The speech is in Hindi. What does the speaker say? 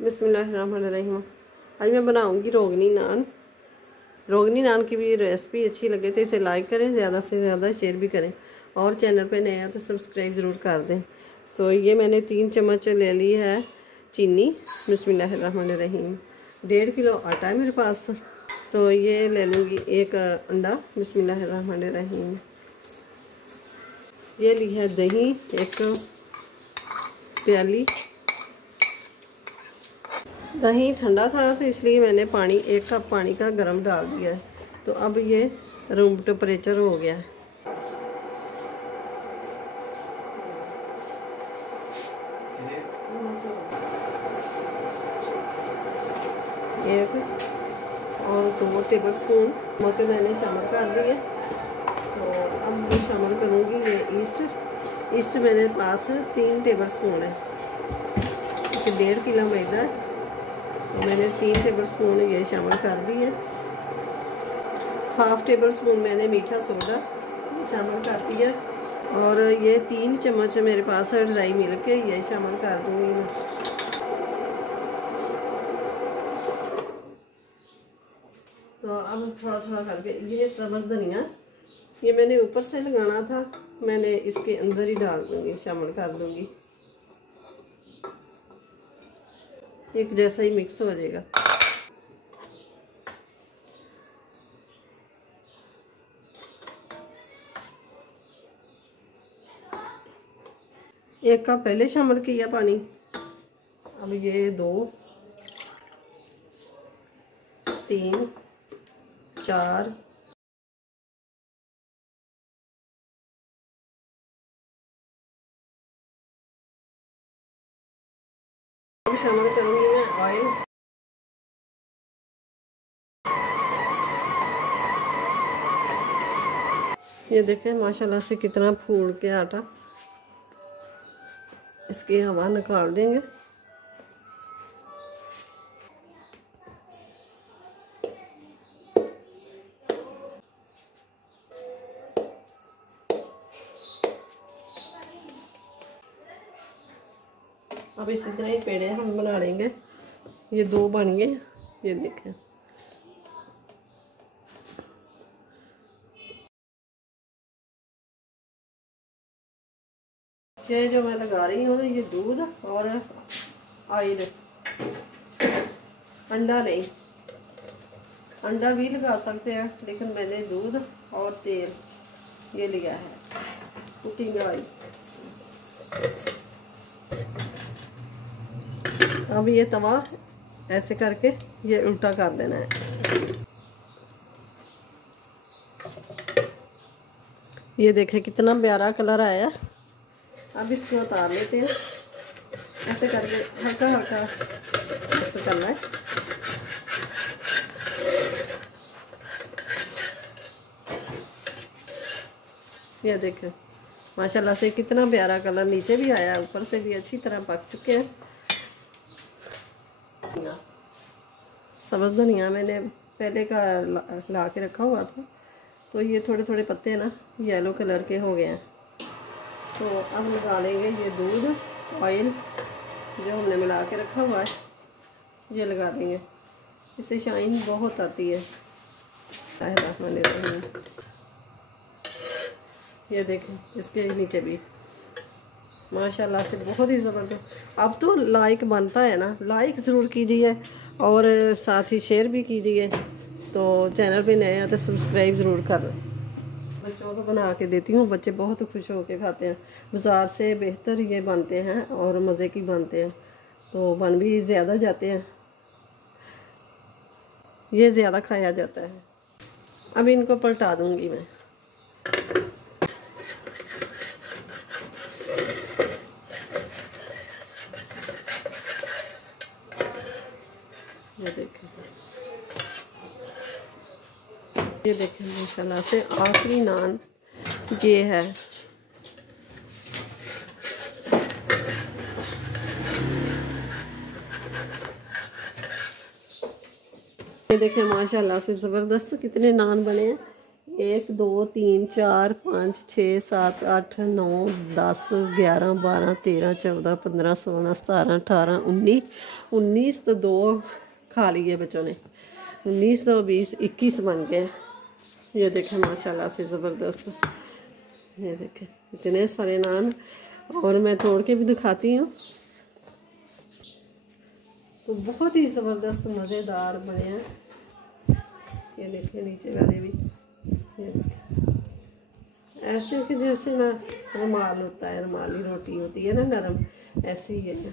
बिस्मिल्लाहिर्रहमानिर्रहीम। आज मैं बनाऊंगी रोगनी नान। रोगनी नान की भी रेसिपी अच्छी लगे तो इसे लाइक करें, ज़्यादा से ज़्यादा शेयर भी करें और चैनल पे नए हैं तो सब्सक्राइब ज़रूर कर दें। तो ये मैंने 3 चम्मच ले ली है चीनी। बिस्मिल्लाहिर्रहमानिर्रहीम। 1.5 किलो आटा है मेरे पास। तो ये ले लूँगी 1 अंडा। बिस्मिल्लाहिर्रहमानिर्रहीम। ये ली है दही 1 प्याली। दही ठंडा था तो इसलिए मैंने पानी 1 कप पानी का गर्म डाल दिया है। तो अब ये रूम टेम्परेचर हो गया है। एक और 2 टेबल स्पून मोटे मैंने शामिल कर दिए। तो अब मैं शामिल करूँगी ये ईस्ट मेरे पास 3 टेबल स्पून है। 1.5 किलो मैदा है तो मैंने 3 टेबल स्पून ये शामिल कर दिए। 1/2 टेबल स्पून मैंने मीठा सोडा शामिल कर दिया और ये 3 चम्मच मेरे पास ड्राई मिल्क है, ये शामिल कर दूँगी मैं। तो अब थोड़ा थोड़ा करके ये सब्ज़ धनिया ये मैंने ऊपर से लगाना था, मैंने इसके अंदर ही डाल दूँगी, शामिल कर दूँगी। एक जैसा ही मिक्स हो जाएगा। एक कप पहले शामिल किया पानी। अब ये 2 3 4 अब शामिल करूँगी मैं ऑयल। ये देखें माशाल्लाह से कितना फूल के आटा। इसकी हवा निकाल देंगे। अब इसी तरह ही पेड़े हम बना लेंगे। ये 2 बन गए, ये देखें। ये जो मैं लगा रही हूँ ये दूध और ऑयल, अंडा नहीं। अंडा भी लगा सकते हैं लेकिन मैंने दूध और तेल ये लिया है, कुकिंग ऑयल। अब ये तवा ऐसे करके ये उल्टा कर देना है। ये देखें कितना प्यारा कलर आया। अब इसको उतार लेते हैं। ऐसे करके हल्का हल्का ऐसे करना है। ये देखें माशाल्लाह से कितना प्यारा कलर नीचे भी आया, ऊपर से भी अच्छी तरह पक चुके हैं। सब्ज़ धनिया मैंने पहले का ला के रखा हुआ था, तो ये थोड़े थोड़े पत्ते ना येलो कलर के हो गए हैं। तो अब लगा लेंगे ये दूध ऑयल जो हमने मिला के रखा हुआ है, ये लगा देंगे। इससे शाइन बहुत आती है। ये देखें इसके नीचे भी माशाल्लाह से बहुत ही ज़बरदस्त। अब तो लाइक बनता है ना, लाइक ज़रूर कीजिए और साथ ही शेयर भी कीजिए। तो चैनल पे नए हैं तो सब्सक्राइब ज़रूर कर। बच्चों को बना के देती हूँ, बच्चे बहुत खुश होकर खाते हैं। बाज़ार से बेहतर ये बनते हैं और मज़े की बनते हैं, तो बन भी ज़्यादा जाते हैं, ये ज़्यादा खाया जाता है। अब इनको पलटा दूँगी मैं। ये देखें माशाल्लाह से आखिरी नान ये है। ये देखें माशाल्लाह से ज़बरदस्त कितने नान बने हैं। 1 2 3 4 5 6 7 8 9 10 11 12 13 14 15 16 17 18 19 19 तो 2 खा लिए बच्चों ने, 19 तो 20 21 बन गए। ये देखें माशाल्लाह से ज़बरदस्त, ये देखें इतने सारे नान। और मैं तोड़ के भी दिखाती हूँ, तो बहुत ही ज़बरदस्त मज़ेदार बने हैं। ये देखिए नीचे वाले भी, ये देखिए ऐसे कि जैसे ना रुमाल होता है, रुमाली रोटी होती है ना नरम, ऐसे ही है।